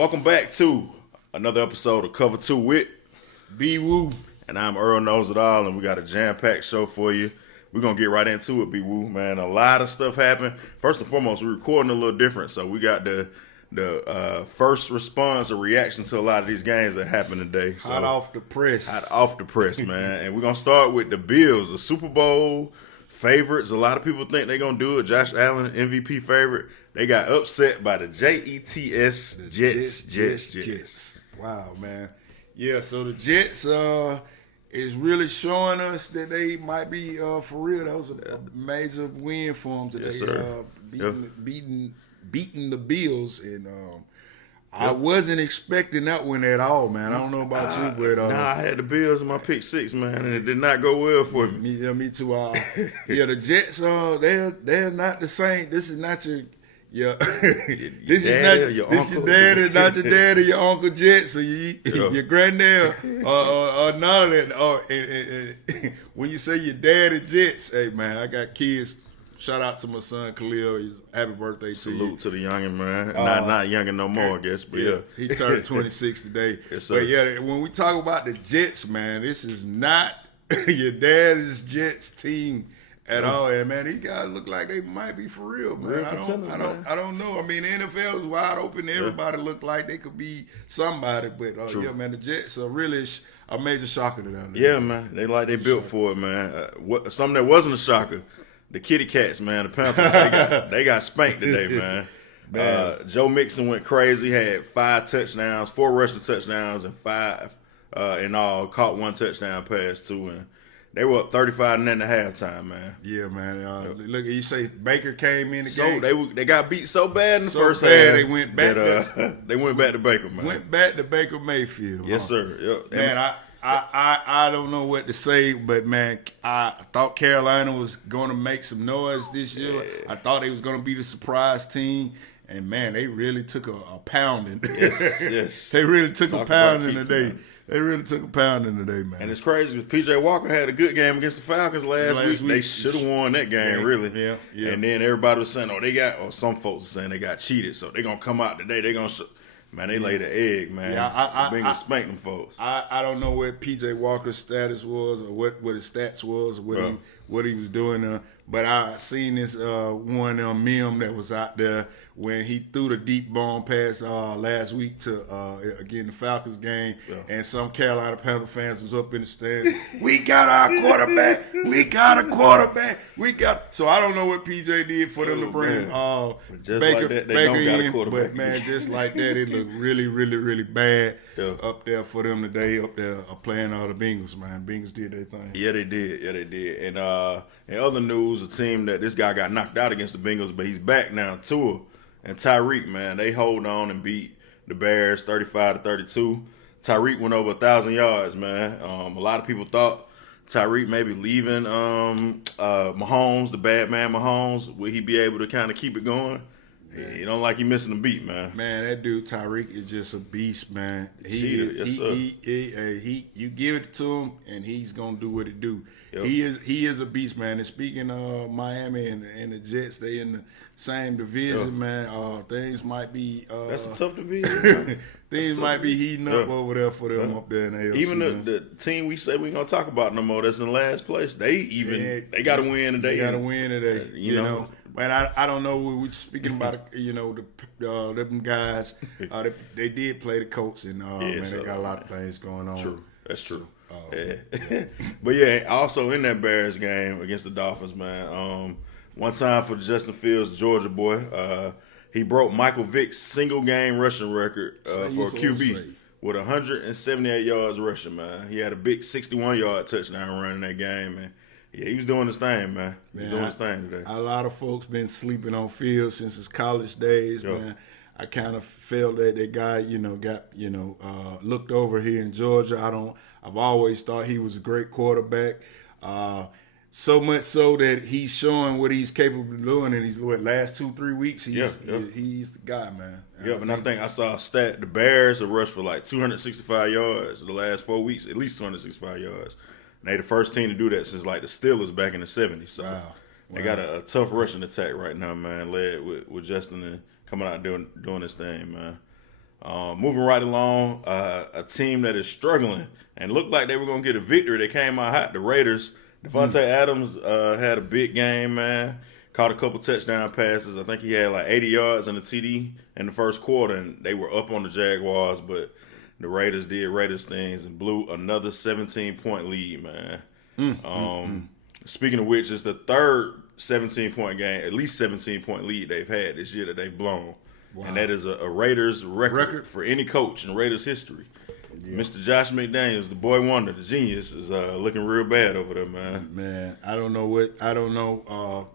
Welcome back to another episode of Cover 2 with B-Woo. And I'm Earl Knows It All, and we got a jam-packed show for you. We're going to get right into it, B-Woo, man. A lot of stuff happened. First and foremost, we're recording a little different, so we got the first response or reaction to a lot of these games that happened today. So, Hot off the press. Hot off the press, man. And we're going to start with the Bills, the Super Bowl favorites. A lot of people think they're going to do it. Josh Allen, MVP favorite. They got upset by the Jets. Jets. Wow, man. Yeah, so the Jets is really showing us that they might be for real. That was a major win for them today. Yes, sir. Beating the Bills, and I wasn't expecting that one at all, man. I don't know about you, but I had the Bills in my pick six, man, and it did not go well for me. Me too. The Jets, they're not the same. This is not your. Yeah, this is your daddy, not your daddy, your Uncle Jets, or your granddad, or none of that. And when you say your daddy Jets, hey man, I got kids. Shout out to my son Khalil. He's happy birthday to you. Salute to the youngin', man. Not youngin' no more, I guess. But yeah. He turned 26 today. Yes, sir. But yeah, when we talk about the Jets, man, this is not your daddy's Jets team at all. And man, these guys look like they might be for real, man. I don't know. I mean, the NFL is wide open. Everybody look like they could be somebody. But yeah, man, the Jets are really a major shocker to them. Yeah, man. They built for it, man. Something that wasn't a shocker. The Kitty Cats, man, the Panthers, they got spanked today, man. Joe Mixon went crazy, had 5 touchdowns, 4 rushing touchdowns, and 5 in all. Caught 1 touchdown pass, too, and they were up 35-0 at halftime, man. Yeah, man. Look, you say Baker came in the game. They got beat so bad in the first half. They went back. They went back to Baker, man. Went back to Baker Mayfield. Yes, sir. Yep. Man, I don't know what to say, but man, I thought Carolina was going to make some noise this year. Yeah. I thought they was going to be the surprise team, and man, they really took a pounding. Yes. They really took a pounding today. Man. They really took a pounding today, man. And it's crazy because P.J. Walker had a good game against the Falcons last week. They should have won that game, really. Yeah. And then everybody was saying, some folks were saying they got cheated, so they're going to come out today. They're going to man, they laid an egg, man. Yeah, Bengals spanked them folks. I don't know what P.J. Walker's status was or what his stats was or what he was doing. But I seen this one meme that was out there when he threw the deep bomb pass last week to again the Falcons game, and some Carolina Panther fans was up in the stands. We got our quarterback. We got a quarterback. So I don't know what PJ did for them to bring Baker, like that, they Baker don't got in, a quarterback. but man, just like that, it looked really, really, really bad up there for them today. Up there playing all the Bengals, man. Bengals did their thing. Yeah, they did. And in other news, a team that this guy got knocked out against the Bengals, but he's back now. Tua and Tyreek, man, they hold on and beat the Bears 35-32. Tyreek went over 1,000 yards, man. A lot of people thought Tyreek maybe leaving Mahomes, the bad man Mahomes. Will he be able to kind of keep it going? He don't like he missing a beat, man. Man, that dude Tyreek is just a beast, man. You give it to him, and he's gonna do what it do. Yep. He is a beast, man. And speaking of Miami and the Jets, they in the same division, man. Things might be that's a tough division. Things might be heating up over there for them up there in the AFC. Even the team we say we ain't gonna talk about no more that's in last place, they got to win today. They got to win today. You know. Man, I don't know. We're speaking about them guys. They did play the Colts, and man, they got a lot of things going on. True, that's true. But yeah, also in that Bears game against the Dolphins, man. One time for Justin Fields, Georgia boy, he broke Michael Vick's single game rushing record for a QB with 178 yards rushing. Man, he had a big 61-yard touchdown run in that game, man. Yeah, he was doing his thing, man. He was doing his thing today. A lot of folks been sleeping on Fields since his college days, man. I kind of felt that guy, got looked over here in Georgia. I've always thought he was a great quarterback. So much so that he's showing what he's capable of doing in these last 2-3 weeks. He's the guy, man. And I think I saw a stat: the Bears have rushed for like 265 yards the last 4 weeks, at least 265 yards. And they the first team to do that since like the Steelers back in the 70s. So they got a tough rushing attack right now, man, led with Justin and coming out doing his thing, man. Moving right along, a team that is struggling and looked like they were going to get a victory. They came out hot. The Raiders. Devontae Adams had a big game, man. Caught a couple touchdown passes. I think he had like 80 yards and a TD in the first quarter, and they were up on the Jaguars, but the Raiders did Raiders things and blew another 17-point lead, man. Speaking of which, it's the third 17-point game, at least 17-point lead they've had this year that they've blown. Wow. And that is a Raiders record for any coach in Raiders history. Yeah. Mr. Josh McDaniels, the boy wonder, the genius, is looking real bad over there, man. Man, I don't know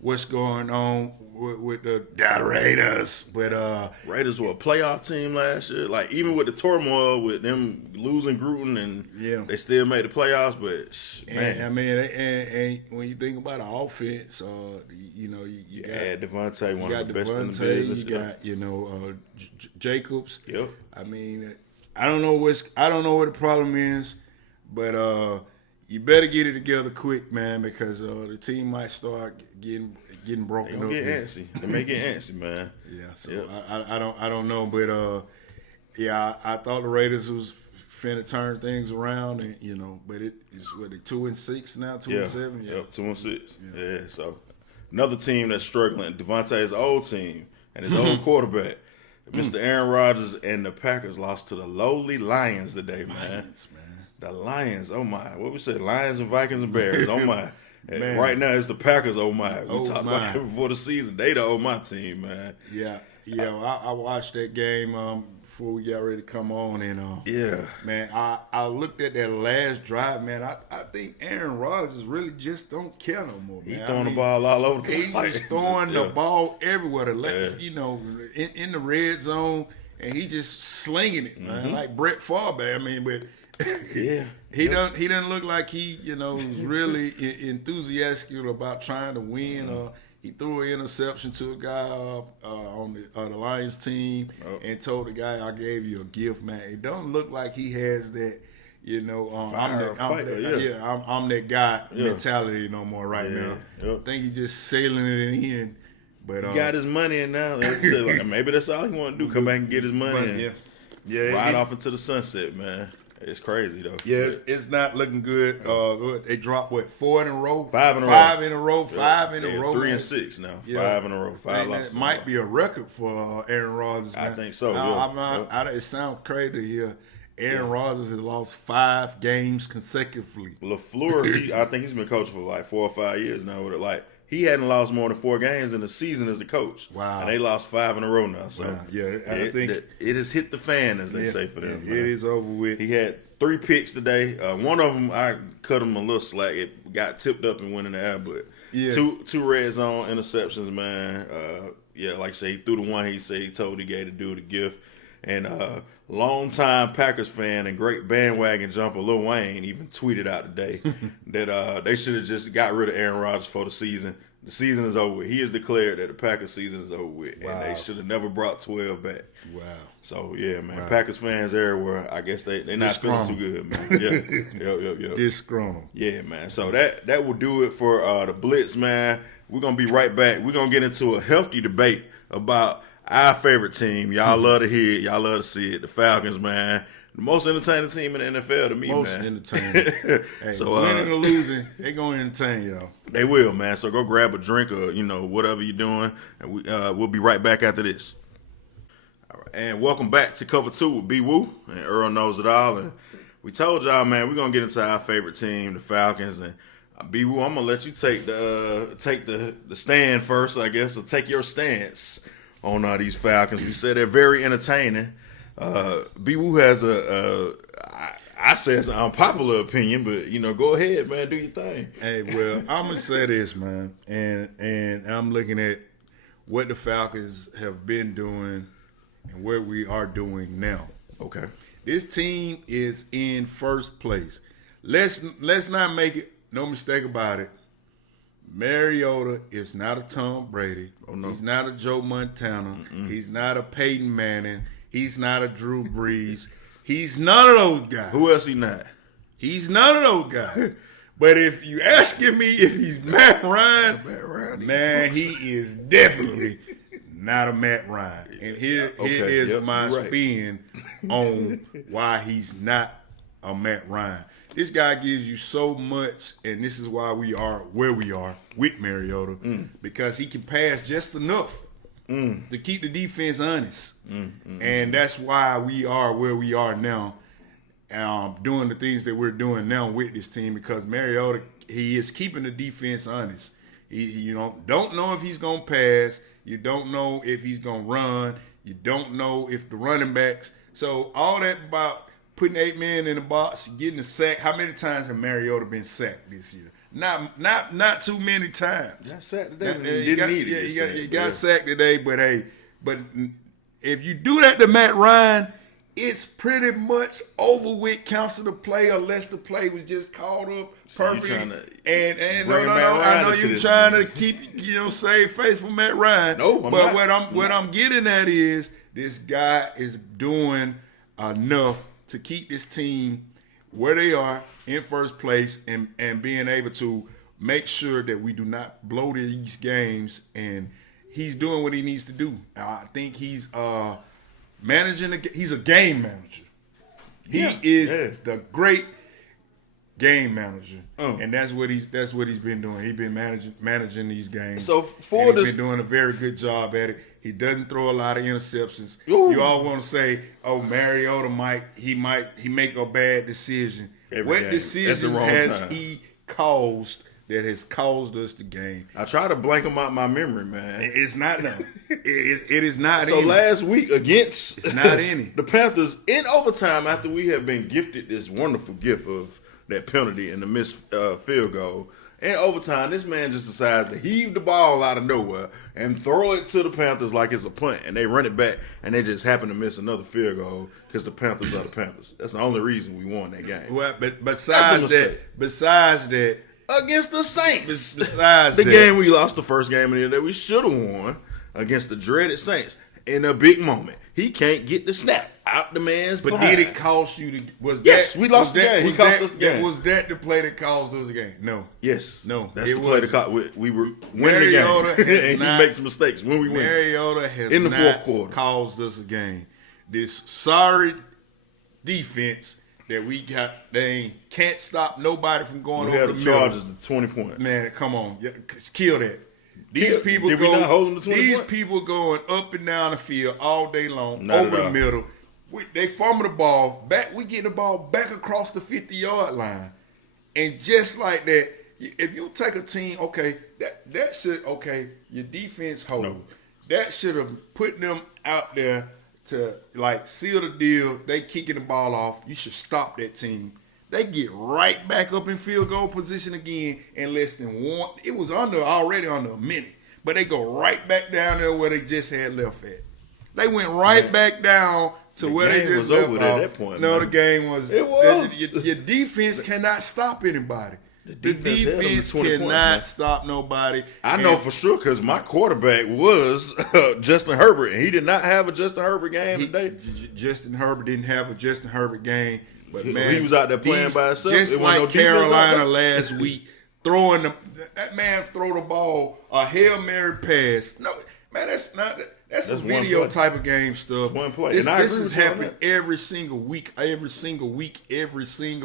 what's going on with the Raiders, but Raiders were a playoff team last year. Like, even with the turmoil with them losing Gruden, and they still made the playoffs. But man, and when you think about the offense, you got Devontae, one of the best in the business. You got Jacobs. Yep. I mean, I don't know what the problem is, but you better get it together quick, man, because the team might start getting broken up. They may get antsy, man. Yeah, so I don't know, but I thought the Raiders was finna turn things around, and but it's 2-6 now, 2-7. Yep, 2-6. Yeah, so another team that's struggling. Devontae's old team and his old quarterback, Mr. Aaron Rodgers, and the Packers lost to the lowly Lions today, man. Lions, man. The Lions, oh my. What we said, Lions and Vikings and Bears, oh my. Right now it's the Packers, oh my. We talked about it before the season. They the oh my team, man. Yeah. I watched that game before we got ready to come on, and man, I looked at that last drive, man. I think Aaron Rodgers really just don't care no more, man. He throwing the ball all over the place. He was throwing the ball everywhere, in the red zone, and he just slinging it, man, like Brett Favre. I mean, but he doesn't look like he was really enthusiastic about trying to win. He threw an interception to a guy on the Lions team and told the guy, "I gave you a gift, man." It don't look like he has that, I'm that guy mentality no more right now. I think he's just sailing it in. But he got his money in now. Maybe that's all he want to do. Come back and get his money. Ride off into the sunset, man. It's crazy though. Yeah, it's not looking good. They dropped 4 in a row, 5 in a row, 5 in a row, 5 in a row. 3-6 now. 5 in a row. 5 losses. That might be a record for Aaron Rodgers. I think so. It sounds crazy to hear Aaron Rodgers has lost 5 games consecutively. LaFleur, I think he's been coaching for like 4 or 5 years now. With it, like he hadn't lost more than 4 games in the season as a coach. Wow. And they lost 5 in a row now. So I think it has hit the fan, as they say for them. It is over with. He had 3 picks today. One of them, I cut him a little slack. It got tipped up and went in the air, but two red zone interceptions, man. Like I say, he threw the one he said he told he gave the dude a gift. And longtime Packers fan and great bandwagon jumper Lil Wayne even tweeted out today that they should have just got rid of Aaron Rodgers for the season. The season is over with. He has declared that the Packers season is over with. Wow. And they should have never brought 12 back. Wow. So, yeah, man. Wow. Packers fans everywhere, I guess they're not feeling too good, man. Yep. Disgruntled. Yeah, man. So that will do it for the Blitz, man. We're going to be right back. We're going to get into a healthy debate about our favorite team. Y'all love to hear it. Y'all love to see it. The Falcons, man. The most entertaining team in the NFL to me, man. Most entertaining. Hey, so, winning or losing, they're going to entertain y'all. They will, man. So go grab a drink or, whatever you're doing. And we'll be right back after this. All right. And welcome back to Cover 2 with B. Woo. And Earl knows it all. And we told y'all, man, we're going to get into our favorite team, the Falcons. And B. Woo, I'm going to let you take the stand first, I guess, or take your stance on these Falcons. We said they're very entertaining. B. Woo has I say it's an unpopular opinion, but go ahead, man, do your thing. Hey, well, I'm gonna say this, man, and I'm looking at what the Falcons have been doing and what we are doing now. Okay, this team is in first place. Let's not make it no mistake about it. Mariota is not a Tom Brady. Oh, no. He's not a Joe Montana. Mm-mm. He's not a Peyton Manning. He's not a Drew Brees. He's none of those guys. Who else he not? He's none of those guys. But if you asking me if he's Matt Ryan, man, he is definitely not a Matt Ryan. And here Okay, is yep, my you're right. spin on why he's not a Matt Ryan. This guy gives you so much, and this is why we are where we are with Mariota, because he can pass just enough to keep the defense honest. And that's why we are where we are now, doing the things that we're doing now with this team, because Mariota, he is keeping the defense honest. You don't know if he's going to pass. You don't know if he's going to run. You don't know if the running backs. So all that about putting 8 men in the box, getting a sack. How many times have Mariota been sacked this year? Not too many times. Got sacked today. He got sacked today, but if you do that to Matt Ryan, it's pretty much over with. Cancel the play unless the play was just called up perfectly. And no, I know you're trying to keep save face for Matt Ryan. No, but what I'm getting at is this guy is doing enough to keep this team where they are in first place and being able to make sure that we do not blow these games. And he's doing what he needs to do. I think he's he's a game manager. He is the great game manager, and that's what he's been doing. He's been managing these games. So he's been doing a very good job at it. He doesn't throw a lot of interceptions. Ooh. You all want to say, "Oh, Mariota might make a bad decision." What decision has he caused that has caused us the game? I try to blank him out my memory, man. It's not no. It is not. So last week against it's not any the Panthers in overtime, after we have been gifted this wonderful gift of that penalty and the missed field goal. In overtime, this man just decides to heave the ball out of nowhere and throw it to the Panthers like it's a punt, and they run it back, and they just happen to miss another field goal because the Panthers are the Panthers. That's the only reason we won that game. Well, but besides that, against the Saints, besides the game we lost the first game of the year that we should have won against the dreaded Saints in a big moment. He can't get the snap out the man's But behind. did it cost you the Yes, we lost the game. He cost us the game. Was that the play that caused us the game? No. Yes. No. That's the play that cost. We were winning Mariota the game. And not, he makes mistakes when we win. Mariota has in the not fourth quarter caused us a game. This sorry defense that we got, they can't stop nobody from going over the Chargers to 20 points. Man, come on. Kill that. These people did we not hold them to 20 These points? people going up and down the field all day long, Not over at the all. middle. They fumble the ball back. We get the ball back across the 50-yard line, and just like that, if you take a team, that should your defense hold. No. That should have put them out there to like seal the deal. They kicking the ball off. You should stop that team. They get right back up in field goal position again in less than one. It was already under a minute, but they go right back down there where they just had left at. They went right back down to where they just was left over off. at that point. No, man. the game was. It was. Your defense cannot stop anybody. The defense held them to defense 20 points, man. cannot stop nobody. I know for sure because my quarterback was Justin Herbert, and he did not have a Justin Herbert game today. Justin Herbert didn't have a Justin Herbert game. But man, he was out there playing by himself. Just It wasn't like no defense out Carolina there. last week, that man throw the ball a Hail Mary pass. No, man, that's a one video play. type of game stuff. That's one play. This And I is agree with you on happening that. every single week.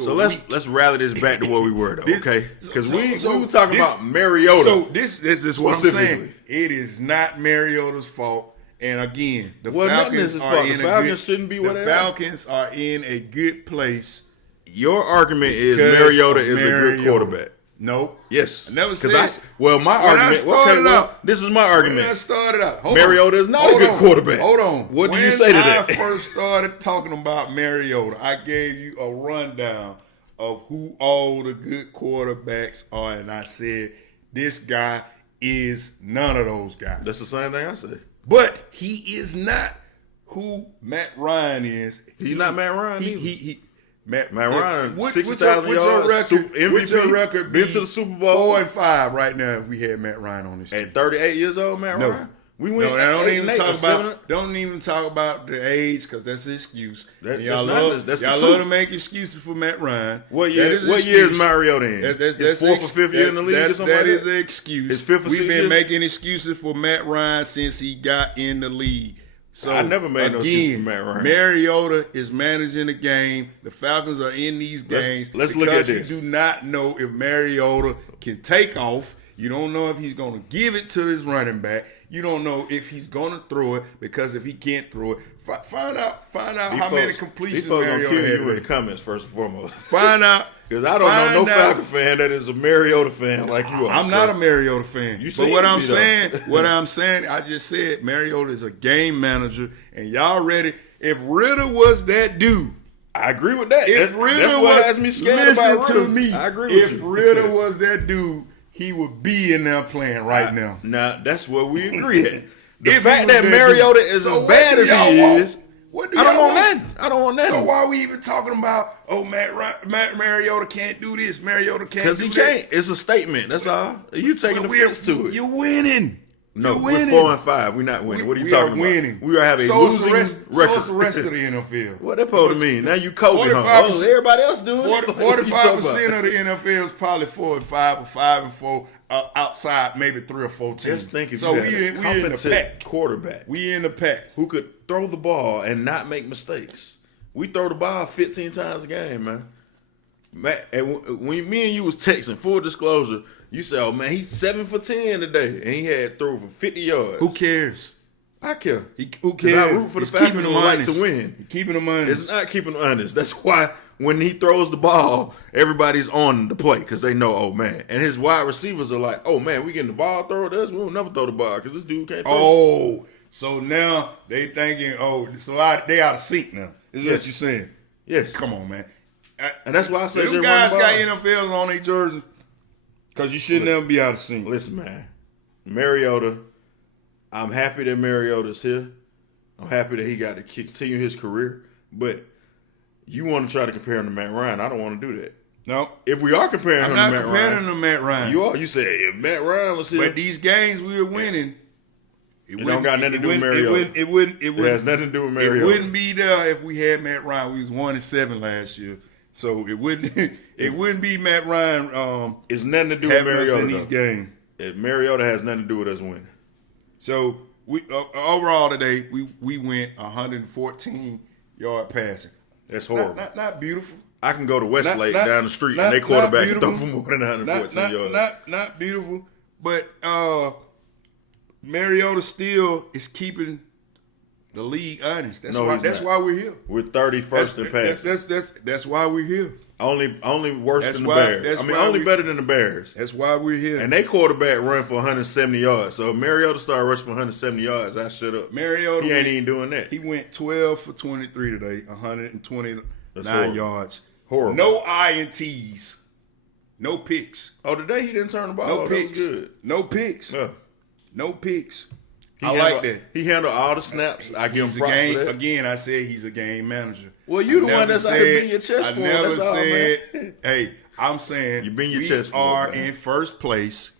So let's rally this back to where we were though, okay? Because we were talking this- about Mariota. So this is what I'm saying. Specifically. It is not Mariota's fault. And again, the Well, nothing Falcons is his are fault. in The a Falcons good, shouldn't be where the they are. Falcons are in a good place. Your argument is Because Mariota of is a good Mariota. quarterback. Nope. Yes. I never 'Cause said. my When I argument. started out- this is my When I argument. started out, hold Mariota on. is not a Hold good on. quarterback. Hold on. What do you When say to that? I first started talking about Mariota, I gave you a rundown of who all the good quarterbacks are, and I said this guy is none of those guys. That's the same thing I said. But he is not who Matt Ryan is. He's not Matt Ryan either. Matt Ryan, What- 60,000 what's your yards, record? MVP, What's your record? been be to the Super Bowl. 4-5 right now. If we had Matt Ryan on this team. At 38 years old, Matt No. Ryan? We went. No, don't 8 even and 8 talk or 7 about. Don't even talk about the age because that's an excuse. That- y'all that's not- love, that's the y'all truth. love to make excuses for Matt Ryan. What That year? is an What year is excuse. Mariota in? That's His fourth or fifth year in the league or something That like is that? an excuse. His fifth or We've sixth been year? making excuses for Matt Ryan since he got in the league. So I never made no excuse for Matt Ryan. Mariota is managing the game. The Falcons are in these games. Let's look at this. You do not know if Mariota can take off. You don't know if he's going to give it to his running back. You don't know if he's going to throw it because if he can't throw it, find out how many completions These folks gonna Mariota kill had. you in the comments first and foremost. Find out. Because I don't know no Find out. Falcon fan that is a Mariota fan like you are. I'm not a Mariota fan. You but seem what to I'm be, though. saying, I just said Mariota is a game manager, and y'all ready. If Ritter was that dude, I agree with that. if That's Ritter what was, has me scared listen about to Ritter. me. I agree with if you. Ritter was that dude, he would be in there playing right now. Now that's where we agree at. The If fact he was that that Mariota dude. is So as what bad do as y'all he want? is, What do I don't y'all want that. I don't want that. So why are we even talking about? Oh, Matt Mariota can't do this. Mariota can't. Because do he that. can't. It's a statement. That's all. You taking offense to it. You're winning. No, You're we're winning. 4-5. We're not winning. What are you talking about? Winning. We are having a so losing is record. So is the rest of the NFL. What that supposed to mean? Now you Kobe, huh? 45%. Oh, everybody else doing it? What you talking 45% about? of the NFL is probably 4-5 or 5-4 outside maybe 3 or 4 teams. Just think if so you had we a in the competent pack. quarterback We in the pack. who could throw the ball and not make mistakes. We throw the ball 15 times a game, man. And when me and you was texting, full disclosure, you said, "Oh man, he's 7 for 10 today, and he had throw for 50 yards." Who cares? I care. Who 'Cause cares? I root for the It's Falcons keeping who them like honest. to win. Keeping them honest. It's not keeping them honest. That's why when he throws the ball, everybody's on the play because they know, oh man. And his wide receivers are like, oh man, we getting the ball thrown at us. We'll never throw the ball because this dude can't throw. Oh, so now they thinking, they out of sync now. Is Yes. what you saying? Yes. Come on, man. And that's why I say Them just guys run the got ball. NFLs on their jersey because you should never be out of sync. Listen, man. Mariota, I'm happy that Mariota's here. I'm happy that he got to continue his career. But you want to try to compare him to Matt Ryan. I don't want to do that. No, If we are comparing I'm him not to Matt comparing Ryan, him to Matt Ryan. you are. You say if Matt Ryan was here, But these games we are winning. It don't got nothing to do with Mariota. It wouldn't. it has nothing to do with It Mariota. wouldn't be there if we had Matt Ryan. We was 1-7 last year, so it wouldn't. It wouldn't be Matt Ryan. It's nothing to do with Having us Mariota. in these though. games. Mariota has nothing to do with us winning. So we overall today we went 114 yard passing. That's horrible. Not beautiful. I can go to Westlake Not- down the street not- and they quarterback not can throw for beautiful. more than 114 yards. Not beautiful, but Mariota still is keeping the league honest. That's No, why. he's That's not. why we're here. We're 31st in passing. That's why we're here. Only worse That's than the why- Bears. that's I mean, why only we- better than the Bears. That's why we're here. And they quarterback run for 170 yards. So if Mariota started rushing for 170 yards, I shut up. Mariota, He ain't even doing that. He went 12 for 23 today, 129 That's horrible. yards. Horrible. No INTs. No picks. Oh, today he didn't turn the ball. No over. That was picks. good. No picks. Yeah. No picks. He I handled- like that. He handled all the snaps. I give He's him a props game. for that. Again, I said he's a game manager. Well, you the I one never that's out to beat your chest I for him. never That's all, said, man. hey, I'm saying You beat your we chest for him, are man. in first place.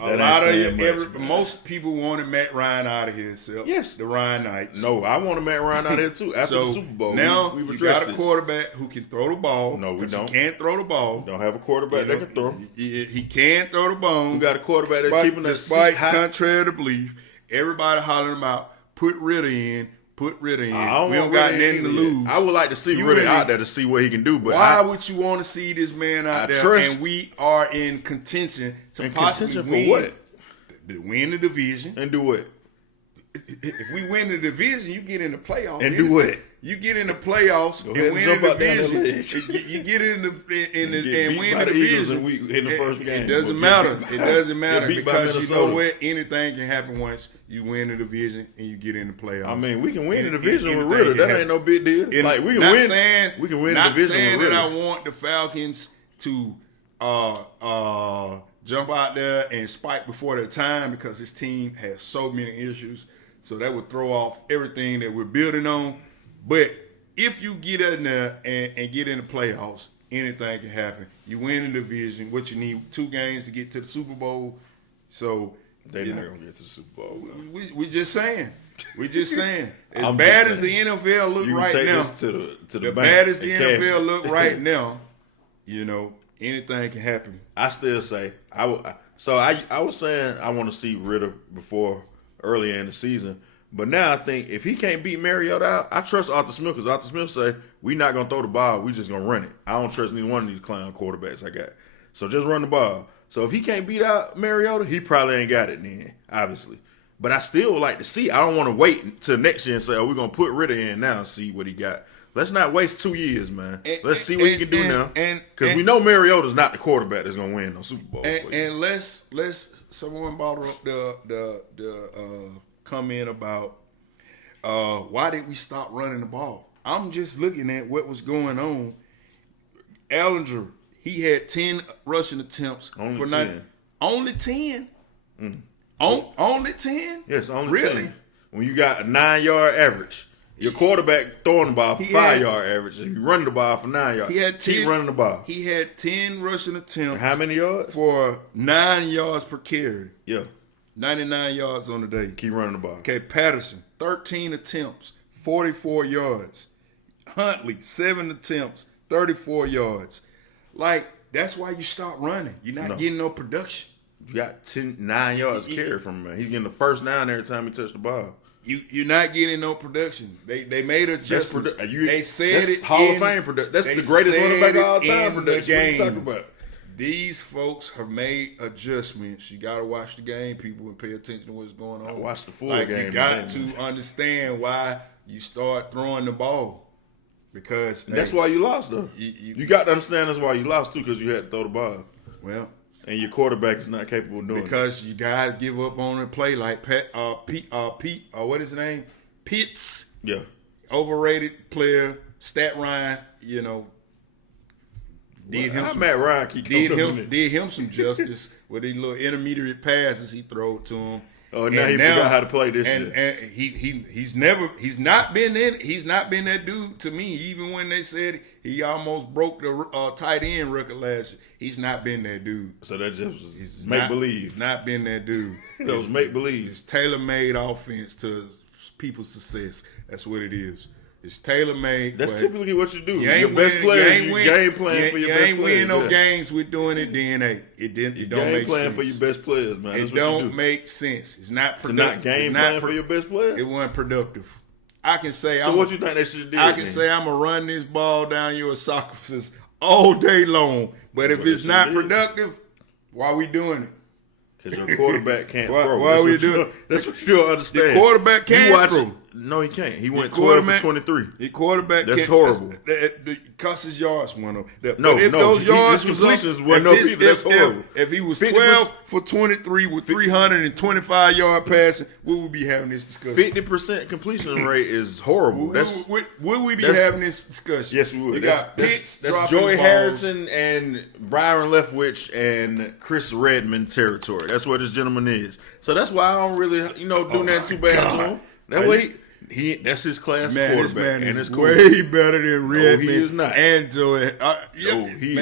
A That lot of ain't saying much, man. most people wanted Matt Ryan out of here, except Yes. the Ryan Knights. No, I want a Matt Ryan out here too. After So the Super Bowl, now we've you addressed got a this. quarterback who can throw the ball. No, we 'cause don't. He can't throw the ball. Don't have a quarterback that can throw. He can throw the ball. We got a quarterback that's keeping that seat despite hot. contrary to belief, everybody hollering about put Ritter in. Put Ritter in. I don't We don't want got Ritter nothing to in lose. yet. I would like to see You Ritter really- out there to see what he can do. But Why would you want to see this man out I there? trust- And we are in contention to in possibly contention win, for what? to win the division. And do what? If we win the division, you get in the playoffs. And do what? You get in the playoffs Go ahead and and win jump the out down that division. ledge. You get in the Get and beat win by the the Eagles division. and we in the first game. It doesn't Or matter. get It beat- doesn't matter get beat by because you know Minnesota. what? Anything can happen once you win the division and you get in the playoffs. I mean, we can win the Any- division with anything Ritter. can That happen. ain't no big deal. And Like we can not win. Saying, We can win the not division saying with that I Ritter. want the Falcons to jump out there and spike before their time because this team has so many issues. So that would throw off everything that we're building on. But if you get in there and get in the playoffs, anything can happen. You win the division. What you need 2 games to get to the Super Bowl. So They're not gonna get to the Super Bowl. We just saying. We just saying. As I'm bad just as the NFL look You can right take now, this to the the bank bad as the and cash NFL it. look right now, anything can happen. I still say I was saying I want to see Ritter before earlier in the season, but now I think if he can't beat Mariota out, I trust Arthur Smith because Arthur Smith say we not gonna throw the ball, we just gonna run it. I don't trust neither one of these clown quarterbacks I got, so just run the ball. So if he can't beat out Mariota, he probably ain't got it then, obviously. But I still would like to see. I don't want to wait until next year and say, we're gonna put Ritter in now and see what he got. Let's not waste 2 years, man. Let's see what he can do now. Because we know Mariota's not the quarterback that's gonna win no Super Bowl. And let's someone brought up the comment about why did we stop running the ball? I'm just looking at what was going on. Allinger, he had 10 rushing attempts Only for 10. Only 10. Only 10? Yes, only really? 10. When you got a 9-yard average, your quarterback throwing the ball for 5-yard average, and you running the ball for 9 yards. He had 10, keep running the ball. He had 10 rushing attempts. How many yards? For 9 yards per carry. Yeah. 99 yards on the day. Keep running the ball. Okay, Patterson, 13 attempts, 44 yards. Huntley, 7 attempts, 34 yards. Like, that's why you stop running. You're not getting no production. You got 9 yards carry from him, man. He's getting the first down every time he touched the ball. You're not getting no production. They made adjustments. They said that's it Hall of Fame production. That's the greatest running back of all time production. What are you talking about? These folks have made adjustments. You got to watch the game, people, and pay attention to what's going on. Watch the full game. You got to understand why you start throwing the ball. Because that's why you lost, though. You got to understand that's why you lost, too, because you had to throw the ball. Well, and your quarterback is not capable of doing because you gotta give up on a play like Pete, what is his name? Pitts. Yeah. Overrated player. Stat Ryan, did him some justice with these little intermediate passes he threw to him. Oh, now he forgot how to play this year. And he's not been that dude to me. Even when they said he almost broke the tight end record last year, he's not been that dude. So that just was make believe. He's not been that dude. That was make believe. It's tailor-made offense to people's success. That's what it is. It's tailor-made. That's typically what you do. You ain't your best players, you game plan for your best players. You ain't winning no games with doing it DNA. It don't make sense. Game plan for your best players, man. That's it don't make sense. It's not productive. To not game plan for your best players? It wasn't productive. I can say. So what you think they should have did? I can say I'm gonna run this ball down your esophagus all day long. But if it's not productive, why are we doing it? Because your quarterback can't throw. Why are we doing it? That's what you don't understand. The quarterback can't throw. No, he can't. He went 12 for 23. The quarterback That's horrible. Cuss his yards went up. Those yards completions went up either. That's horrible. If he was 12 for 23 with 325 yard passing, we would be having this discussion. 50% completion rate is horrible. Would we be having this discussion? Yes, we would. We got Pitts, that's Joey Harrison and Byron Leftwich and Chris Redmond territory. That's what this gentleman is. So that's why I don't really, do nothing too bad to him. That way, that's his class quarterback, and it's cool. Way better than Redmond. No, he is not. And Joey. He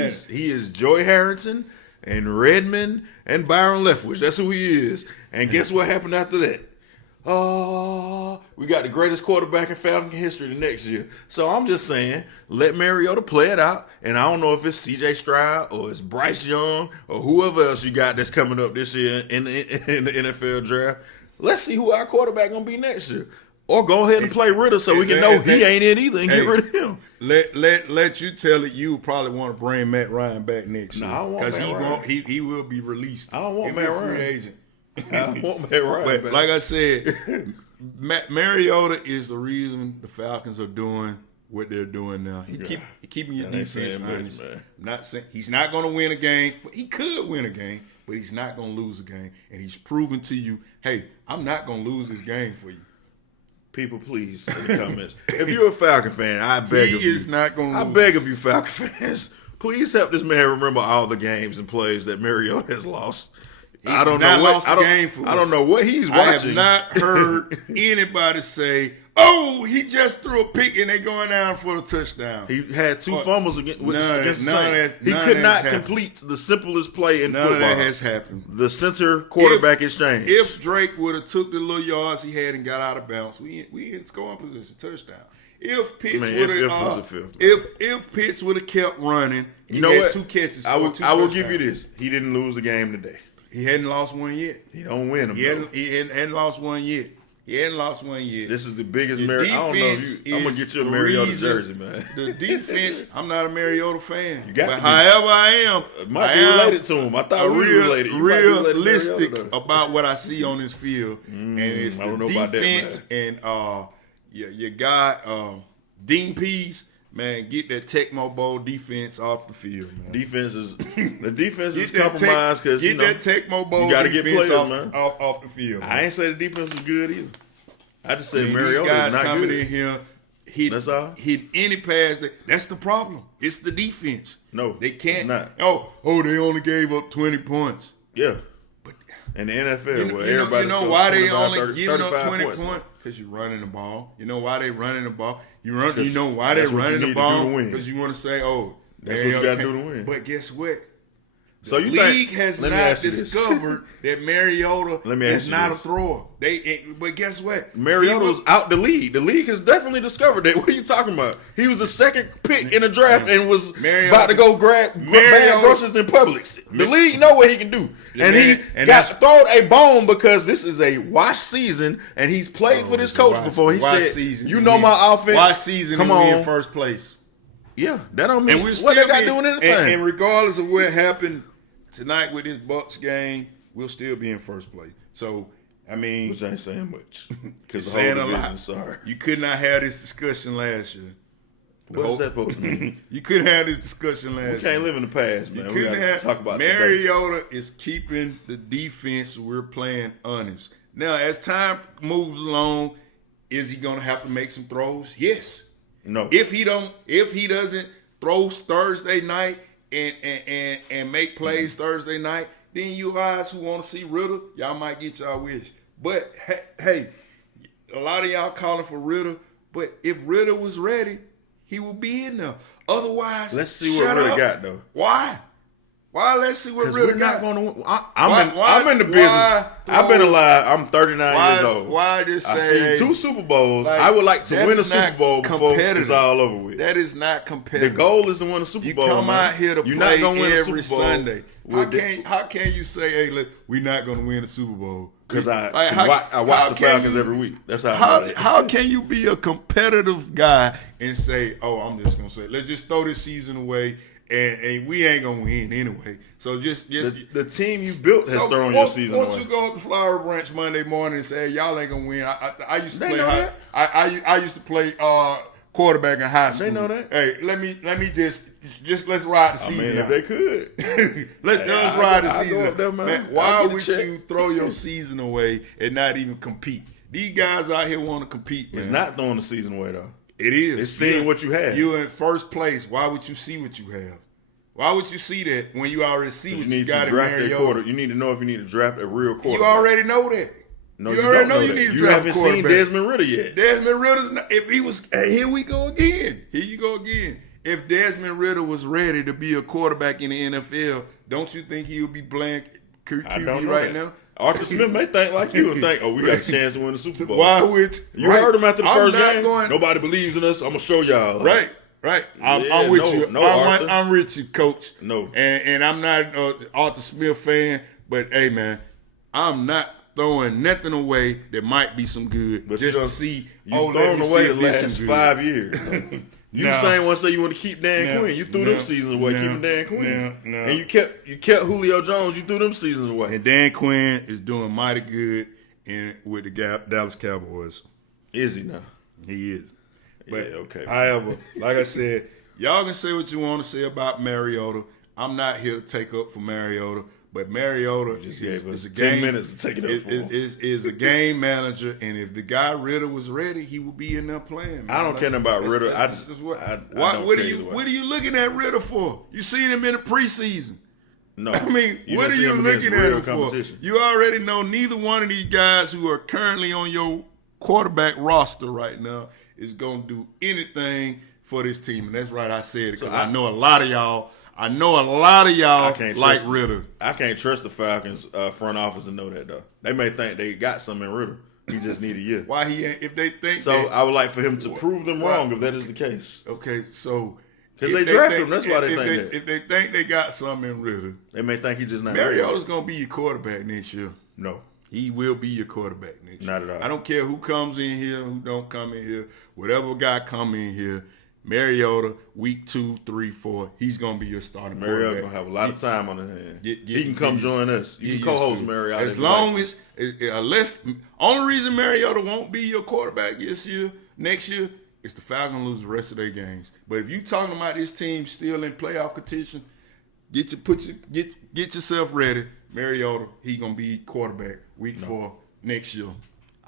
is Joey Harrison and Redmond and Byron Leftwich. That's who he is. And guess what happened after that? We got the greatest quarterback in Falcon history the next year. So I'm just saying, let Mariota play it out. And I don't know if it's C.J. Stroud or it's Bryce Young or whoever else you got that's coming up this year in the NFL draft. Let's see who our quarterback gonna be next year. Or go ahead and play Ritter so we can know he ain't it either and get rid of him. Let you tell it. You probably want to bring Matt Ryan back next year. No, I don't want Matt Ryan. Because he will be released. I don't want Matt Ryan. Free agent. I want Matt Ryan back. Like I said, Mariota is the reason the Falcons are doing what they're doing now. He keeping your defense honest. Not saying he's not going to win a game. He could win a game, but he's not going to lose a game. And he's proven to you, hey, I'm not going to lose this game for you. People, please, in the comments. If you're a Falcon fan, I beg of you. He is not going to lose. I beg of you, Falcon fans, please help this man remember all the games and plays that Mariota has lost. I don't know what he's watching. I have not heard anybody say, Oh, he just threw a pick and they going down for the touchdown. He had 2 fumbles against the Saints. He none could of not that's complete the simplest play in None football. of that has happened. The center quarterback exchange. If Drake would have took the little yards he had and got out of bounds, we in scoring position, touchdown. If Pitts would have, if Pitts would have kept running, he had 2 catches. I will give you this: he didn't lose the game today. He hadn't lost one yet. He don't win them. He hadn't lost one yet. He hadn't lost one yet. This is the biggest Mariota. I don't know if I'm gonna get you a Mariota jersey, man. The defense. I'm not a Mariota fan. You got but however I am, might be related to him. I thought we were related. Realistic about what I see on this field, and it's the defense and your guy Dean Pease. Man, get that Tecmo Bowl defense off the field, man. The defense is compromised because that Tecmo Bowl. You got to get players off the field. Man. I ain't say the defense was good either. I just said Mariota these guys is not coming good. in here, hit any pass. That's the problem. It's the defense. No, they can't. It's not. Oh, they only gave up 20 points. Yeah, but in the NFL, you know why they only giving up 20 points? Because you're running the ball. You know why they running the ball? You know why they're running the ball? Because you want to say, that's what you got to do to win. But guess what? So the league has not discovered that Mariota is not a thrower. But guess what? Mariota was out the league. The league has definitely discovered that. What are you talking about? He was the 2nd pick in the draft and was about to go grab bad groceries in Publix. The league know what he can do. And he got thrown a bone because this is a wash season and he's played for this coach before. He said, you know my offense. Wash season and we in first place. Yeah, that don't mean what they got doing anything. And regardless of what happened tonight with this Bucks game, we'll still be in first place. So, I mean, which ain't saying much. Because saying a lot. Sorry, you could not have this discussion last year. What is that supposed to mean? You couldn't have this discussion last year. We can't live in the past, man. We gotta talk about Mariota is keeping the defense we're playing honest. Now, as time moves along, is he going to have to make some throws? Yes. No. If he doesn't throw Thursday night and make plays Thursday night, then you guys who want to see Ritter, y'all might get y'all wish. But hey, a lot of y'all calling for Ritter, but if Ritter was ready, he would be in there. Otherwise, let's see what Ritter got though. Why? Let's see what Ritter got. I'm in the business. I've been alive. I'm 39 years old. Why just say I've seen 2 Super Bowls. I would like to win a Super Bowl before it's all over with. That is not competitive. The goal is to win a Super Bowl. You come out here to You're play not gonna win every a Super Bowl Sunday. How can you say, hey, look, we're not going to win a Super Bowl? Because I watch the Falcons every week. That's how can you be a competitive guy and say, I'm just going to say, let's just throw this season away. And we ain't gonna win anyway. So just the team you built has thrown your season away. Once you go up to Flower Branch Monday morning and say, y'all ain't gonna win. I used to play I used to play quarterback in high school. They know that. Hey, let me just let's ride the season. If they could, let's ride the season. Man, why would you throw your season away and not even compete? These guys out here want to compete. Man. It's not throwing the season away though. It is. It's seeing what you have. You're in first place. Why would you see what you have? Why would you see that when you already see what you got in Mariota? You need to know if you need to draft a real quarterback. You already know that. No, you already know you need to draft a quarterback. You haven't seen Desmond Ritter yet. Desmond Ritter, if he was, here we go again. Here you go again. If Desmond Ritter was ready to be a quarterback in the NFL, don't you think he would be blank QB right now? Arthur Smith may think like you and think, we got a chance to win the Super Bowl. Why would you heard him after the first game? Nobody believes in us. I'm gonna show y'all. Right. I'm with you. I'm with you, Coach. No. And I'm not an Arthur Smith fan, but hey, man, I'm not throwing nothing away that might be some good. But just to see. You've thrown away the last 5 years. You the same one say you want to keep Dan Quinn. You threw them seasons away, keeping Dan Quinn. And you kept Julio Jones. You threw them seasons away. And Dan Quinn is doing mighty good with the Dallas Cowboys. Is he now? He is. But okay. However, like I said, y'all can say what you want to say about Mariota. I'm not here to take up for Mariota. But Mariota is a 10 minutes to take it up for him. Is a game manager, and if the guy Ritter was ready, he would be in there playing. Man. I don't care about Ritter. What are you looking at Ritter for? You seen him in the preseason. No, I mean, what are you looking at him for? You already know neither one of these guys who are currently on your quarterback roster right now is going to do anything for this team. And that's right, I said it, because I know a lot of y'all like Ridder. I can't trust the Falcons front office to know that, though. They may think they got something in Ridder. He just need a year. Why he ain't, if they think so I would like for him to prove them wrong if that is the case. Okay, so because they drafted him, that's why they think that. If they think they got something in Ridder, they may think he just not. Mariota's going to be your quarterback next year. No. He will be your quarterback next year. Not at all. I don't care who comes in here, who don't come in here. Whatever guy come in here, Mariota, week 2, 3, 4, he's going to be your starting quarterback. Mariota going to have a lot of time on his hand. He can come join us. You can co-host Mariota. As long as, unless, only reason Mariota won't be your quarterback next year, is the Falcons lose the rest of their games. But if you talking about this team still in playoff contention, get yourself ready. Mariota, he going to be quarterback week 4 next year.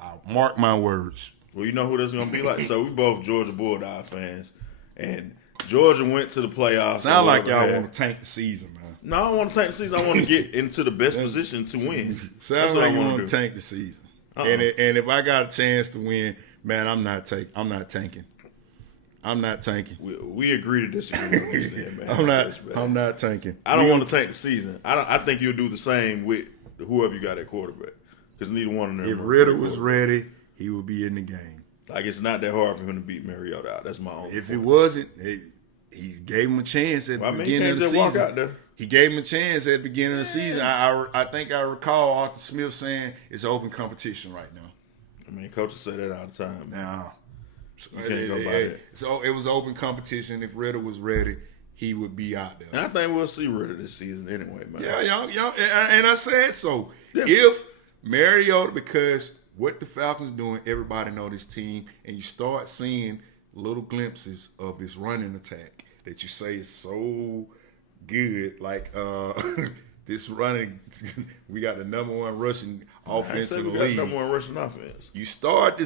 I'll mark my words. Well, you know who that's going to be like? So we both Georgia Bulldog fans. And Georgia went to the playoffs. Sound like y'all want to tank the season, man. No, I don't want to tank the season. I want to get into the best position to win. Sounds like you want to tank the season. And if I got a chance to win, man, I'm not tanking. We agree to disagree on this, man. I'm not tanking. I don't want to tank the season. I think you'll do the same with whoever you got at quarterback, because neither one of them. If Ridder was ready, he would be in the game. Like, it's not that hard for him to beat Mariota out. That's my own. If it wasn't, he gave him a chance at the beginning of the season. Walk out there. He gave him a chance at the beginning of the season. I think I recall Arthur Smith saying it's open competition right now. I mean, coaches say that all the time. Now, you can't go by that. So it was open competition. If Ridder was ready, he would be out there. And I think we'll see Ridder this season anyway, man. Yeah, y'all, and I said so. Yeah. If Mariota, because what the Falcons doing, everybody know this team, and you start seeing little glimpses of this running attack that you say is so good. Like this running, we got the number 1 rushing offense in the league. Number 1 rushing offense. You're starting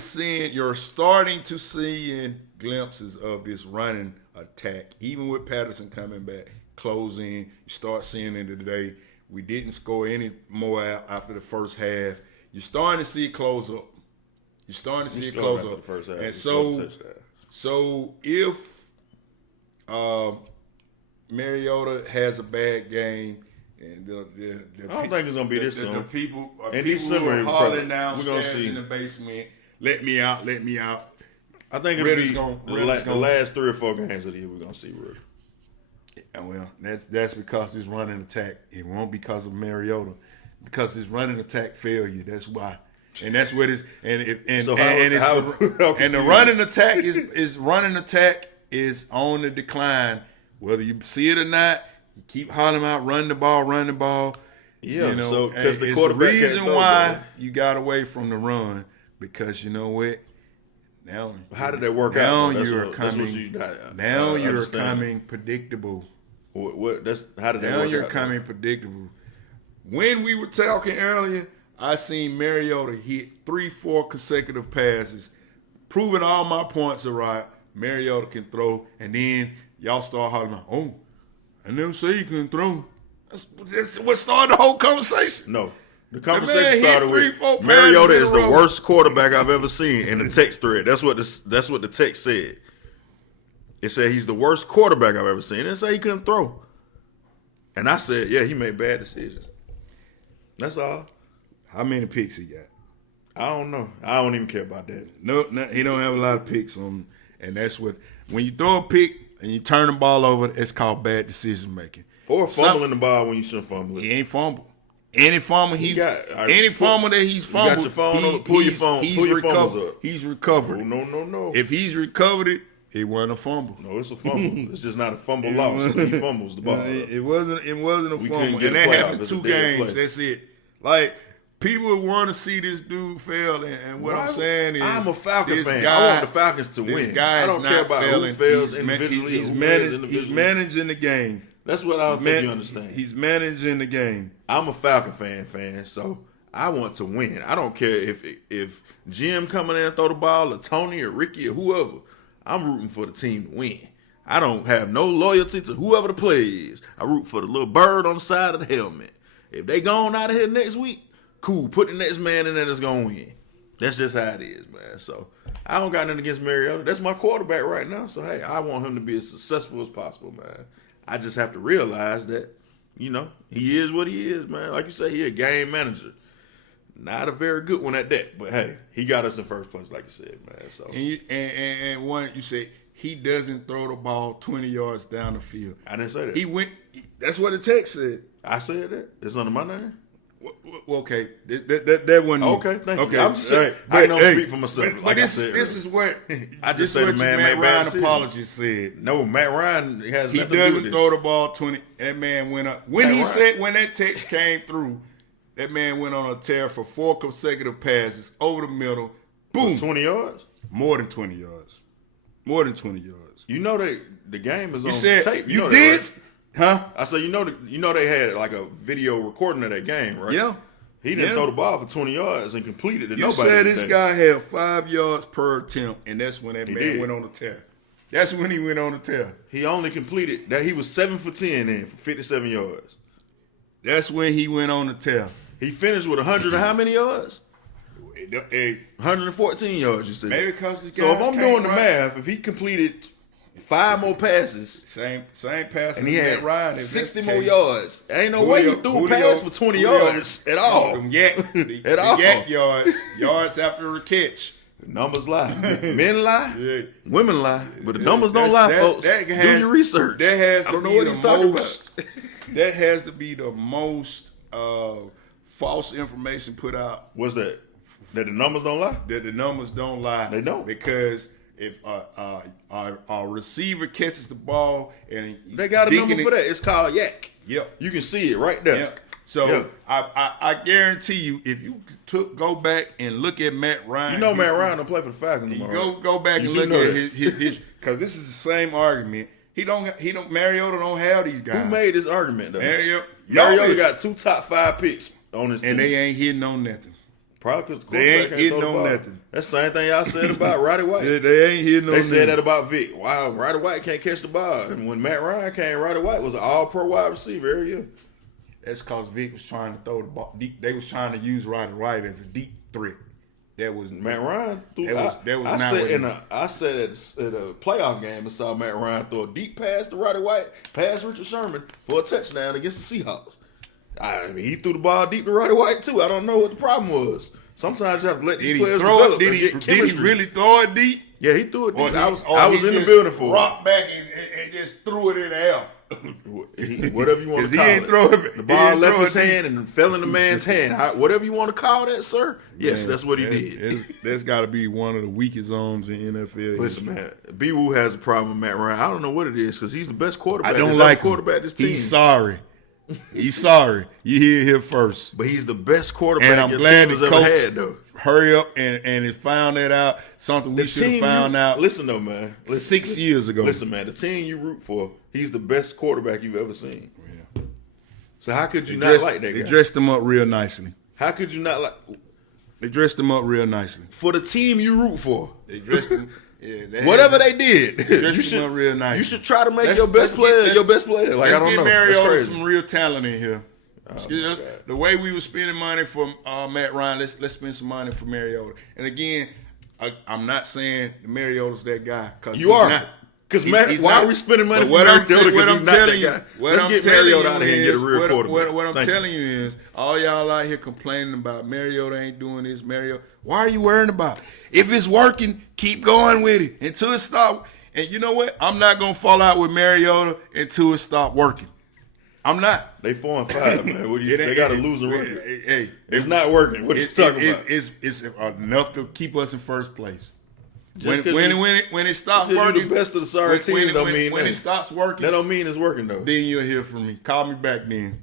to see glimpses of this running attack, even with Patterson coming back, closing. You start seeing it today. We didn't score any more after the first half. You're starting to see it close up. The first half. And so if Mariota has a bad game, and I don't think it's gonna be this soon. The people who are hollering downstairs in the basement, let me out. I think it'll be the last 3 or 4 games of the year we're gonna see Ridder. Well, that's because this running attack. It won't because of Mariota, because his running attack failure. That's why, and that's what is. And the running attack is on the decline, whether you see it or not. You keep hollering out, run the ball. Yeah, so because the quarterback it's the reason why you got away from the run, because you know what. Now, how did that work out? Now you're coming predictable. How did that work out? Now you're coming predictable. When we were talking earlier, I seen Mariota hit 3-4 consecutive passes, proving all my points are right. Mariota can throw, and then y'all start hollering, "Oh, I never say you couldn't throw." That's what started the whole conversation. No. The conversation started with Mariota is the worst quarterback I've ever seen in the text thread. That's what the text said. It said he's the worst quarterback I've ever seen. It didn't say he couldn't throw. And I said, yeah, he made bad decisions. That's all. How many picks he got? I don't know. I don't even care about that. No, he don't have a lot of picks on, and that's what, when you throw a pick and you turn the ball over, it's called bad decision making. Or fumbling the ball when you shouldn't fumble it. He ain't fumbled. Any fumble that he's fumbled, you got your phone up, pull your fumbles up. He's recovered. Oh, no. If he's recovered it wasn't a fumble. No, it's a fumble. It's just not a fumble loss. So he fumbles the ball. It wasn't a fumble. And that happened 2 games. That's it. Like, people want to see this dude fail, and what I'm saying is, I'm a Falcon fan. I want the Falcons to win. I don't care about who fails individually. He's managing the game. That's what I don't think you understand. He's managing the game. I'm a Falcon fan, so I want to win. I don't care if Jim coming in and throw the ball, or Tony or Ricky or whoever. I'm rooting for the team to win. I don't have no loyalty to whoever the player is. I root for the little bird on the side of the helmet. If they gone out of here next week, cool. Put the next man in there that's going to win. That's just how it is, man. So I don't got nothing against Mariota. That's my quarterback right now. So hey, I want him to be as successful as possible, man. I just have to realize that, he is what he is, man. Like you say, he a game manager. Not a very good one at that, but hey, he got us in first place, like you said, man. So and one you said he doesn't throw the ball 20 yards down the field. I didn't say that. He went. That's what the text said. I said that. It's under my name. Well, okay, that wasn't okay. Thank you. Okay, I'm just saying. I don't speak for myself. But like this, I said, this is what I just said. Man, Matt made bad Ryan decisions. apology said. No, Matt Ryan has He nothing to do with doesn't this. throw the ball 20. That man went up when Matt he Ryan. said when that text came through. That man went on a tear for 4 consecutive passes over the middle. Boom, 20 yards. more than 20 yards. More than 20 yards. You know the game is on You said tape. you know did, that, huh? right? I said they had like a video recording of that game, right? Yeah. He didn't Yeah. throw the ball for 20 yards and completed it. You Nobody said did this that. guy had 5 yards per attempt, and that's when that man did. went on a tear. That's when he went on a tear. He only completed that. He was 7 for 10 in for 57 yards. That's when he went on a tear. He finished with 100 and how many yards? Hey, 114 yards. You said. maybe because the guys So if I'm can't doing the run. math, if he completed 5 more passes same pass and he as had Matt Ryan, if 60 that's the more case. yards, ain't no way he threw a pass for 20 yards at all. Them yak, the At all. yak yards after a catch. Numbers lie. Men lie. Yeah. Women lie. But the numbers don't lie, folks. Do your research. That has I to don't know be what the he's talking most. That has to be the most false information put out. What's that? That the numbers don't lie? That the numbers don't lie. They don't. Because if a receiver catches the ball and They got a number for that. It's called yak. Yep. You can see it right there. Yep. So Yeah. I guarantee you, if you go back and look at Matt Ryan, You know Matt Ryan don't play for the Falcons You anymore. go back You and do look know at that. his because this is the same argument. Mariota don't have these guys. Who made this argument, though? Mariota Mariota got 2 top 5 picks on his team. and they ain't hitting on nothing. Probably because the They ain't quarterback hitting throw the on ball. nothing. That's the same thing y'all said about Roddy White. They ain't hitting on They nothing. said that about Vic. Wow, Roddy White can't catch the ball. And when Matt Ryan came, Roddy White was an all-pro wide receiver every year. That's because Vic was trying to throw the ball deep. They was trying to use Roddy White as a deep threat. That was Matt Ryan threw. That was I not said what I said at a playoff game and saw Matt Ryan throw a deep pass to Roddy White, pass Richard Sherman for a touchdown against the Seahawks. I mean, he threw the ball deep to Roddy White too. I don't know what the problem was. Sometimes you have to let these Did he players throw develop it? and get Did he chemistry. really throw it deep? Yeah, he threw it deep. Or I was he in the just building for it. rocked back and just threw it in the air. Whatever you want to He call ain't it. throw it- The he ball ain't left throw his it deep. hand and fell in the man's hand. Whatever you want to call that, sir. Yes, Man, that's what he did. That's got to be one of the weakest zones in NFL. Listen, man, B. Woo has a problem with Matt Ryan. I don't know what it is because he's the best quarterback. I don't There's like no quarterback him. this team. He's sorry. He's sorry. You hear it here first. But he's the best quarterback And I'm your glad team the has ever coach had, though. hurry up and has found that out. Something we The should have team found out Listen, though, man. Listen, 6 years ago. Listen, man. The team you root for, he's the best quarterback you've ever seen. Yeah. So how could you They not dressed- like that They guy? dressed him up real nicely. How could you not like They dressed him up real nicely. for the team you root for? They dressed him. Yeah, Whatever they did, dressed him up real nice. You should try to make Let's- your best let's player get- your best player. Like I don't Let's know. get That's Mariota crazy. some real talent in here. my God. The way we were spending money for Matt Ryan, let's spend some money for Mariota. And again, I'm not saying Mariota's that guy. Cause You are. not. Because He's why not. are we spending money But for what I'm Mariota? te- Because what he's I'm not telling that you- guy. what Let's I'm get telling Mariota you out of here and get a is- real what- quarterback. What I'm Thank you. telling you is, all y'all out here complaining about Mariota ain't doing this, Mariota. Why are you worrying about it? If it's working, keep going with it until it stop. And you know what? I'm not gonna fall out with Mariota until it stop working. I'm not. They 4-5, man. What do you? They got a losing record. Hey, It's not working. What are you talking about? It's enough to keep us in first place. Just When 'cause when it stops just 'cause you working, the best of the sorry when- teams don't when- mean when that. it stops working, That don't mean it's working though. then you'll hear from me. Call me back then.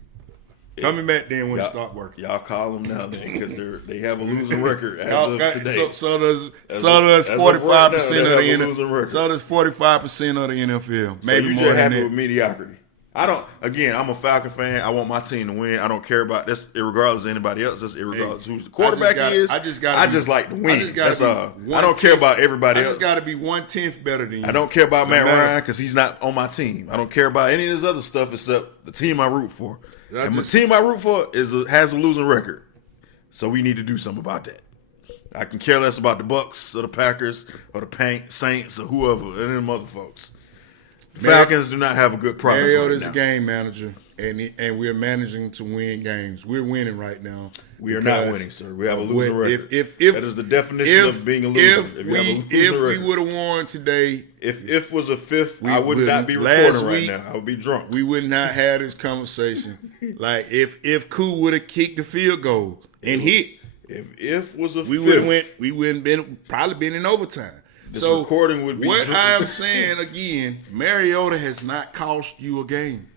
Call me back then when it stop working. Y'all call them now then because they have a losing record as Y'all of got- today. So does As of right 45% now, of they the have a losing NFL. record. So does 45% of the NFL. Maybe so you more just than happy that. with mediocrity. I don't. Again, I'm a Falcon fan. I want my team to win. I don't care about that's irregardless of anybody else. That's irregardless who's the quarterback is. I just like to win. That's all. be I don't care 1/10 about everybody I else. just got to be 1/10 better than you. I don't care about No Matt matter- Ryan because he's not on my team. I don't care about any of this other stuff except the team I root for. And the team I root for has a losing record. So we need to do something about that. I can care less about the Bucks or the Packers or the Saints or whoever, and them other folks. The Falcons do not have a good product. Mariota's a game manager, and we're managing to win games. We're winning right now. We are not winning, sir. We have a losing record. If that is the definition of being a loser. If we would have won today, if was a fifth, I would not be recording right now. I would be drunk. We would not have this conversation. Like if Koo would have kicked the field goal and hit. If was a fifth, we wouldn't probably been in overtime. This recording would be what drunk. I am saying again, Mariota has not cost you a game.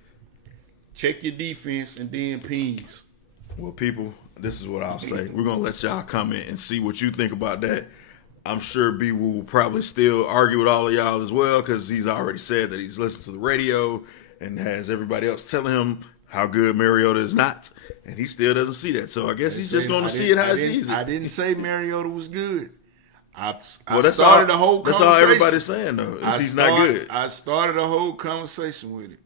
Check your defense and then pings. Well, people, this is what I'll say. We're going to let y'all comment and see what you think about that. I'm sure B will probably still argue with all of y'all as well because he's already said that he's listened to the radio and has everybody else telling him how good Mariota is not, and he still doesn't see that. So I guess he's just going to see it how he sees it. I didn't say Mariota was good. I that's started the whole conversation. That's all everybody's saying, though. He's not good. I started a whole conversation with it.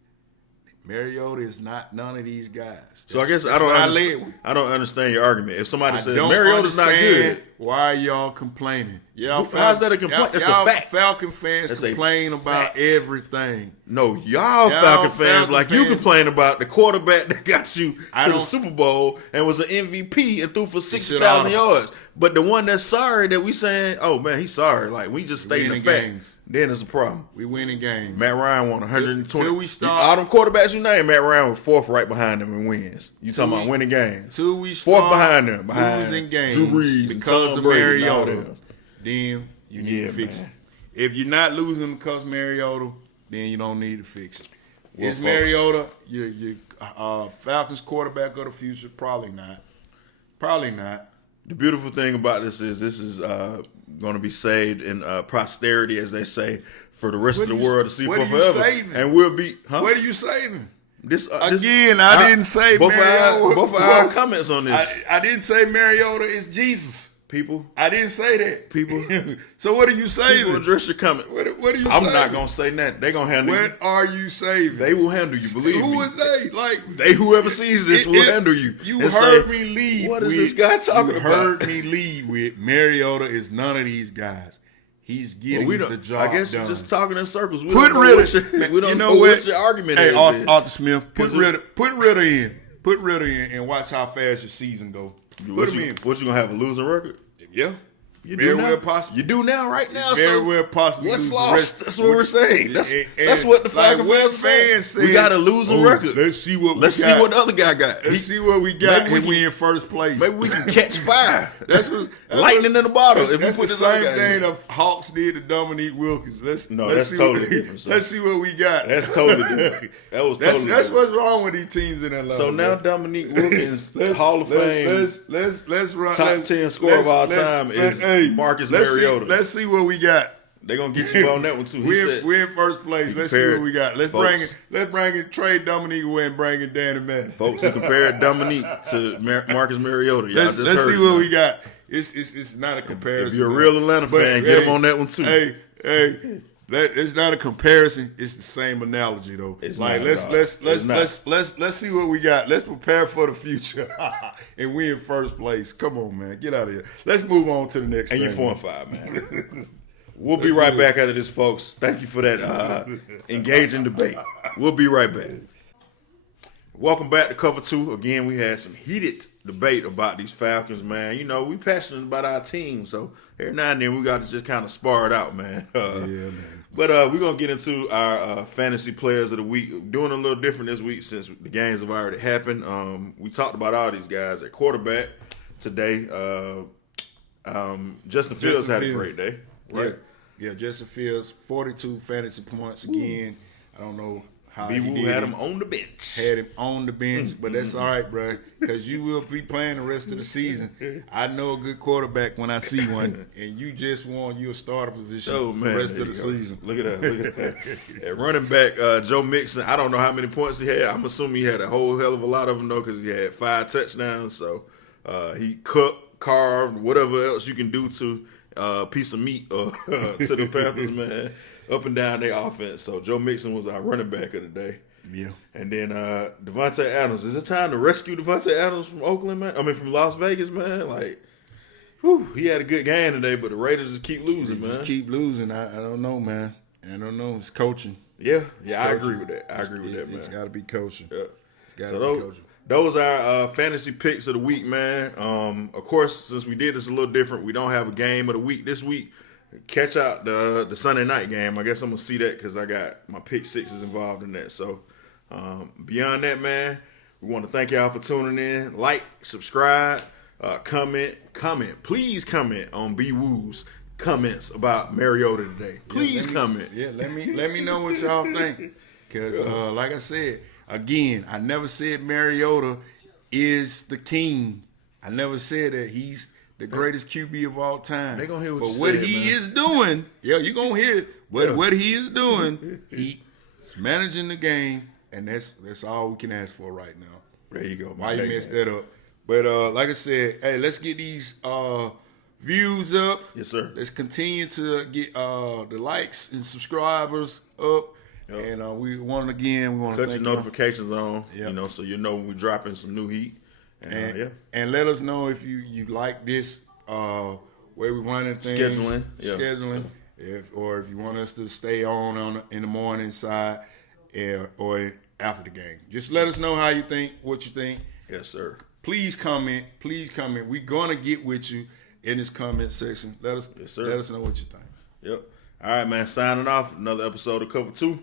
Mariota is not none of these guys. So I guess I don't understand your argument. If somebody says Mariota's not good, why are y'all complaining? How's that a complaint? That's a fact. Falcon fans complain about everything. No, y'all Falcon fans you complain about the quarterback that got you to the Super Bowl and was an MVP and threw for 60,000 yards. But the one that's sorry that we saying, oh man, he's sorry. Like we just stating the fact. Then it's a problem. We winning games. Matt Ryan won 120. Till we start, all them quarterbacks you name, Matt Ryan was fourth right behind them in wins. You talking about winning games? Till we start fourth behind them, losing games Drew Brees because of Mariota. Then you need to fix it. If you're not losing because of Mariota, then you don't need to fix it. Well, is Mariota your Falcons quarterback of the future? Probably not. Probably not. The beautiful thing about this is going to be saved in posterity, as they say, for the rest of the world to see for forever. Saving? And we'll be. Huh? What are you saving? I didn't say Mariota. Both of our comments on this. I didn't say Mariota is Jesus. People. I didn't say that. People. So what are you saving? People address your comment. What are you I'm saving? not going to say nothing. They're going to handle you. What are you saving? They will handle you, believe me. Who is they? Whoever sees this will handle you. You heard me lead. What is this guy talking about? You heard me lead with Mariota is none of these guys. He's getting the job I guess done. you're just talking in circles. We don't know what your argument is. Hey, Arthur Smith, put Ritter in. Put Ritter in and watch how fast your season go. Put him in. What, you going to have a losing record? Yeah. You do now? Possible. You do now, right now, very well possible. What's lost? That's what we're saying. That's what the Falcon fans said. We got a losing record. Let's see what the other guy got. Let's see what we got when we in first place. Maybe we can catch fire. That's lightning in the bottle. If we put the same thing the Hawks did to Dominique Wilkins. Let's totally different. So. Let's see what we got. That's totally different. That's what's wrong with these teams in Atlanta. So now Dominique Wilkins, Hall of Fame, let's run top 10 scorer of all time is Marcus Mariota. Let's see what we got. They're gonna get you on that one too. We're in first place. Let's see what we got. Let's bring in trade Dominique away and bring in Danny Manning. Folks who compared Dominique to Marcus Mariota. Let's see what we got. It's not a comparison. If you're a real Atlanta fan, get him on that one too. Hey, it's not a comparison. It's the same analogy though. It's like not let's see what we got. Let's prepare for the future, and we in first place. Come on, man, get out of here. Let's move on to the next. And thing. you're 4-5, man. We'll be right back after this, folks. Thank you for that engaging debate. We'll be right back. Welcome back to Cover 2. Again, we had some heated debate about these Falcons, man. You know, we passionate about our team, so every now and then we got to just kind of spar it out, man. Man. But we're going to get into our fantasy players of the week. Doing a little different this week since the games have already happened. We talked about all these guys at quarterback today. Justin Fields had a great day. Right? Yeah, Justin Fields, 42 fantasy points again. I don't know how he did. Had him on the bench. Had him on the bench, but that's all right, bro, because you will be playing the rest of the season. I know a good quarterback when I see one, and you just won your starter position the rest of the season. Look at that. At running back, Joe Mixon, I don't know how many points he had. I'm assuming he had a whole hell of a lot of them, though, because he had 5 touchdowns. So he cooked, carved, whatever else you can do to piece of meat to the Panthers, man, up and down their offense. So Joe Mixon was our running back of the day. Yeah. And then Devontae Adams. Is it time to rescue Devontae Adams from Oakland, man? I mean, from Las Vegas, man? Like, he had a good game today, but the Raiders just keep losing, man. Just keep losing. I don't know, man. I don't know. It's coaching. Yeah, I agree with that. Man. It's got to be coaching. Yeah. It's got to be coaching. Those are fantasy picks of the week, man. Of course, since we did this a little different, we don't have a game of the week this week. Catch out the Sunday night game. I guess I'm going to see that because I got my pick sixes involved in that. So, beyond that, man, we want to thank y'all for tuning in. Like, subscribe, comment. Please comment on B-Woo's comments about Mariota today. Please comment. Yeah, let me know what y'all think. Because, like I said, again, I never said Mariota is the king. I never said that he's the greatest QB of all time. They gonna hear what he is doing, you're gonna hear it. What he is doing, he's managing the game, and that's all we can ask for right now. There you go. Why you messed that up? But like I said, hey, let's get these views up. Yes, sir. Let's continue to get the likes and subscribers up. Yep. And we want to cut your notifications on, yep. So you know when we're dropping some new heat. And let us know if you like this way we running things, scheduling, or if you want us to stay on in the morning side, or after the game. Just let us know how you think, what you think. Yes, sir. Please comment. We're gonna get with you in this comment section. Let us know what you think. Yep. All right, man. Signing off. Another episode of Cover 2.